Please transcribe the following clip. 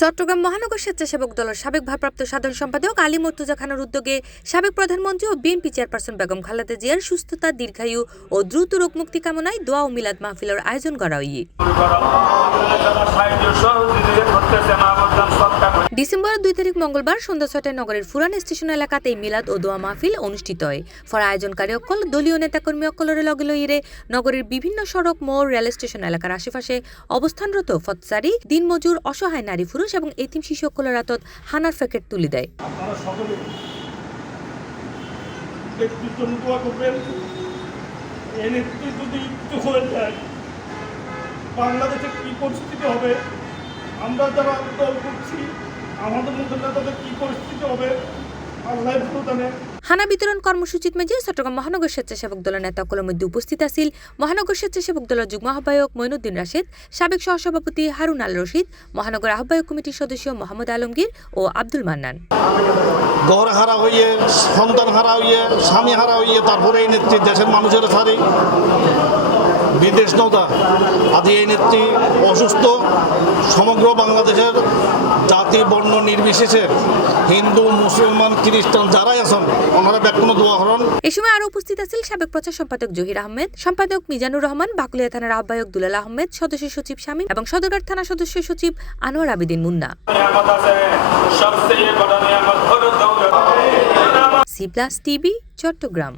চট্টগ্রাম মহানগর স্বেচ্ছাসেবক দলের সাবেক ভারপ্রাপ্ত সাধারণ সম্পাদক আলী মুর্তজা খানের উদ্যোগে সাবেক প্রধানমন্ত্রী ও বিএনপি চেয়ারপারসন বেগম খালেদা জিয়ার সুস্থতা, দীর্ঘায়ু ও দ্রুত রোগমুক্তি কামনায় দোয়া ও মিলাদ মাহফিলের আয়োজন করা হয়। ডিসেম্বর 2 তারিখ মঙ্গলবার সন্ধ্যা 6টায় নগরের ফুরান স্টেশন এলাকাতে মিলাদ ও দোয়া মাহফিল অনুষ্ঠিত হয়। ফর আয়োজনকারী অকল দলীয় নেতাকর্মী অকলরে লগে লইরে নগরের বিভিন্ন সড়ক, মোড়, রেল স্টেশন এলাকার আশেপাশে অবস্থানরত ফতসারি, দিনমজুর, অসহায় নারী পুরুষ এবং এতিম শিশু অকলের হাতত হানার প্যাকেট তুলে দেয়। বাংলাদেশে কি পরিস্থিতি হবে, আমরা যারা দল করছি আমাদের মধ্যে তাদের কি পরিস্থিতি হবে আল্লাহ ভালো জানে। হানা বিতরণ কর্মসূচিত মেজে চট্টগ্রাম মহানগর স্বেচ্ছাসেবক দলের নেতাকলের মধ্যে উপস্থিত আছিল মহানগর স্বেচ্ছাসেবক দলের যুগ্ম আহ্বায়ক মঈনুদ্দিন রাশেদ, সাবেক সহসভাপতি হারুন আল রশিদ, মহানগর আহ্বায়ক কমিটির সদস্য মোহাম্মদ আলমগীর ও আব্দুল মান্নান। ঘর হারা হইয়ে, সন্তান হারা হইয়ে, স্বামী হারা হইয়ে, তারপরে এই নেত্রী দেশের মানুষের সারি বিদেশ নৌতা আদি এই নেত্রী অসুস্থ। সমগ্র বাংলাদেশের জাতি বর্ণ নির্বিশেষে হিন্দু, মুসলমান, খ্রিস্টান যারাই আছেন ওনারা ব্যাকুল দোয়া হরণ। এই সময় আরো উপস্থিত আছেন সাবেক প্রচার সম্পাদক জহির আহমেদ, সম্পাদক মিজানুর রহমান, বাকুলিয়া থানার আহ্বায়ক দুলাল আহমেদ, সদস্য সচিব শামীম এবং সদরঘাট থানা সদস্য সচিব আনোয়ার আবেদিন মুন্না। C+ TV Chittagong.